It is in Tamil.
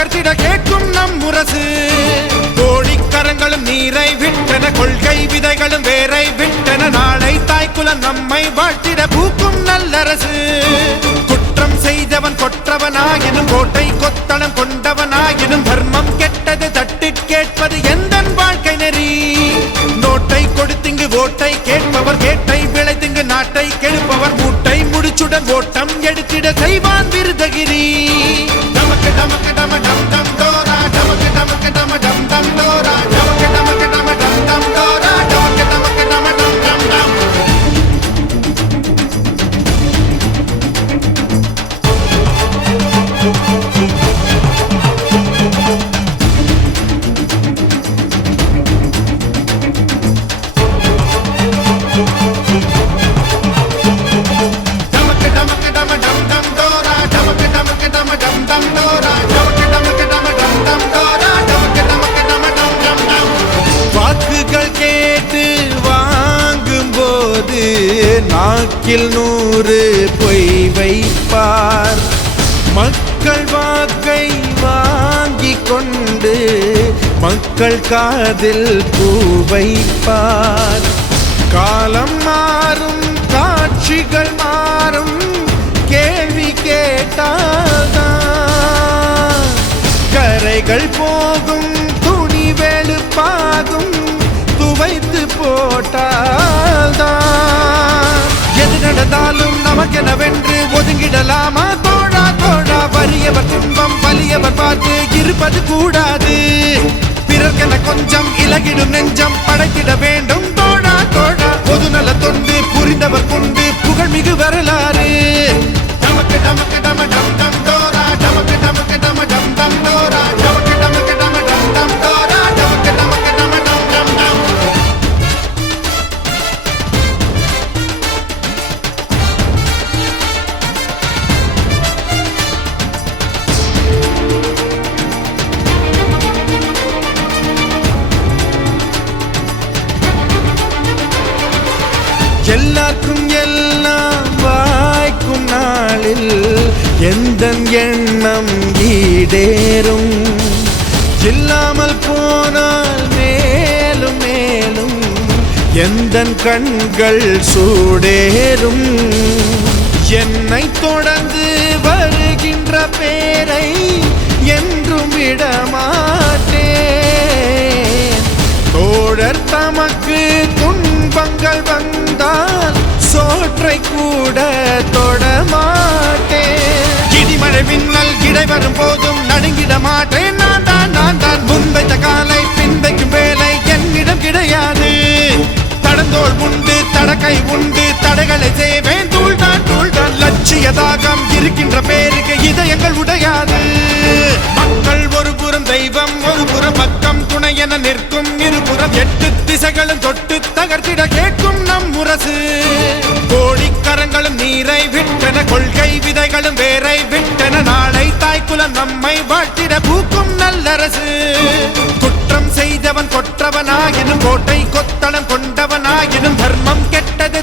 தகர்த்திட கேட்கும் நம் முரசு. கோடிக்கரங்களும் நீரை விட்டன, கொள்கை விதைகளும் வேரை விட்டன. நாளை தாய்க்குலம் நம்மை வாழ்த்திட பூக்கும் நல்லரசு. குற்றம் செய்தவன் கொற்றவனாயினும், கோட்டை கொத்தளம் கொண்டவனாயினும், தர்மம் கெட்டது தட்டி கேட்பது எந்தன் வாழ்க்கை நெறி. நோட்டை கொடுத்திங்கு ஓட்டை கேட்பவர், கேட்டை விளைத்திங்கு நாட்டை கெடுப்பவர். மூட்டை முடிச்சுடன் ஓட்டம் எடுத்திட செய்வான் விருதகிரி. டமக்கு டமக்கு டம டம் டம் டோரா, டமக்கு டமக்கு டம டம் டம் டோரா, டமக்கு டமக்கு டம டம் டம் டோரா, டமக்கு டமக்கு டம டம் டம் டம். வாக்குகள் கேட்டு வாங்கும் போது நாக்கில் 100 பொய் வைப்பார். மக்கள் வாக்கை வாங்கிக் கொண்டு மக்கள் காதில் பூ வைப்பார். காலம் மாறும், காட்சிகள் மாறும், கேள்வி கேட்டால்தான் கரைகள் போகும், துணி வெளுப்பாகும், துவைத்து போட்டால்தான். எது நடந்தாலும் நமக்கெனவென்று ஒதுங்கிடலாமா தோழா தோழா? வறியவர் துன்பம் வலியவர் பார்த்து இருப்பது கூடாது. பிறர்கென கொஞ்சம் இலகிடும் நெஞ்சம் படைத்திட வேண்டும் தோழா தோழா. பொதுநல தொண்டு புரிந்தவர் கொண்டு புகழ்மிகு வரலாறு. டமக்கு டமக்கு டம டம் டம் டோரா, டமக்கு டமக்கு டம டம் டம் டோரா, டமக்கு டமக்கு டம டம் டம் டோரா, டமக்கு டமக்கு டம டம் டம் டம். எல்லாருக்கும் எல்லாம் வாய்க்கும் நாளில் எந்தன் எண்ணம் ஈடேறும். இல்லாமல் போனால் மேலும் மேலும் எந்தன் கண்கள் சூடேறும். என்னை தொடர்ந்து வருகின்ற பேரை என்றும் விடமாட்டேன். தோழர் தமக்கு துன்பங்கள் வந்தால் சோற்றை கூட தொடமாட்டேன். இடிமழை மின்னல் இடை வரும் போதும் நடுங்கிட மாட்டேன். நான் தான் முன்வைத்த காலை பின்வைக்கும் வேலை என்னிடம் கிடையாது. தடந்தோள் உண்டு, தடக்கை உண்டு, தடைகளை செய்வேன் தூள்தான் தூள்தான். லட்சிய தாகம் இருக்கின்ற பேருக்கு இதயங்கள் உடையாது. மக்கள் ஒரு புறம், தெய்வம் ஒரு புறம், பக்கம் துணை என நிற்கும் இருபுறம். 8 திசைகளும் தொட்டு தகர்த்திட கேட்கும் நம் முரசு. கோடிக்கரங்களும் நீரை விட்டன, கொள்கை விதைகளும் வேரை விட்டன. நாளை தாய்க்குலம் நம்மை வாழ்த்திட பூக்கும் நல்லரசு. குற்றம் செய்தவன் கொற்றவனாயினும், கோட்டை கொத்தளம் கொண்டவனாயினும், தர்மம் கெட்டது